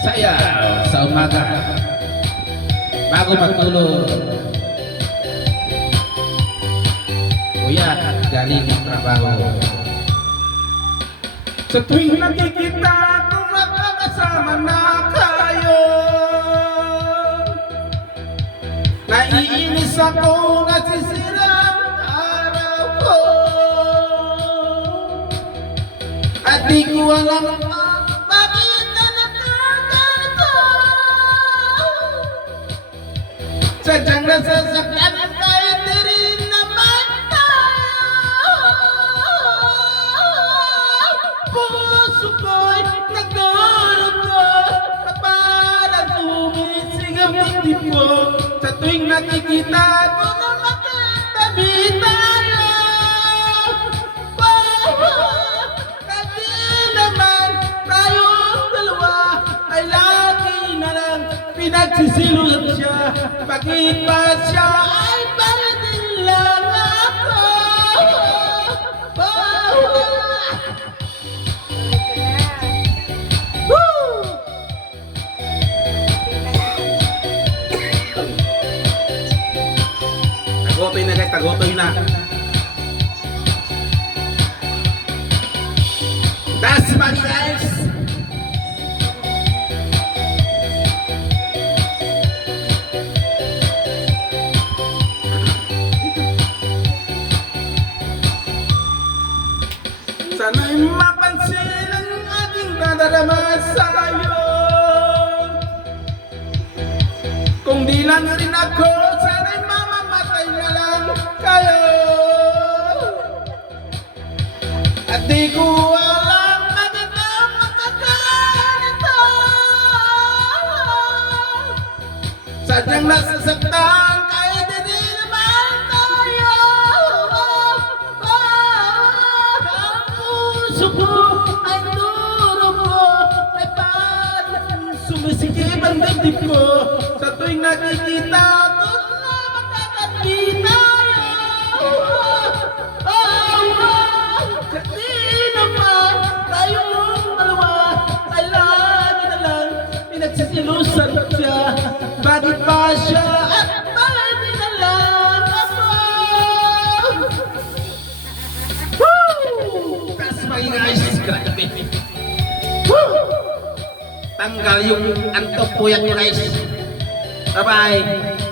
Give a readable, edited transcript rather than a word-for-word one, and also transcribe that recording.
Saya sa umaga bago matulog. Kuya, galing ng trabaho. Sa tuwing nakikita ko makakasama na kayo, naiinis ako, nasisira ang araw ko. At di ko alam bakit na nagkagato. Sadyang nasasaktan kahit di rin naman tayo. Puso ko'y nagdurugo na parang sumisigaw ng tipo. Sa tuwing nakikita ko na magkatabi tayo. Kasi naman tayong dalawa ay lagi na lang pinagsisilulan siya. Bakit ba siya ay parating lang ako? Tagotoy na guys, tagotoy na. That's money guys. Sana'y mapansin ang aking nadarama sa'yo. Kung di lang rin ako, sana'y mamamatay na lang kayo. At di ko alam bakit ang magkaganito. Sadyang nasasaktan kahit hindi naman tayo. Ang puso ko, ang duro ko, ay parang sumisikip ang dibdib ko. Sa tuwing nakikita ko na magkatabi tayo. Kasi naman tayong dalawa ay lagi na lang pinagsisilusan siya. Bakit ba siya at bakit di na lang ako? Woo! That's my guys, grabe. Woo! Tanggal yung antok po yan guys. Bye bye.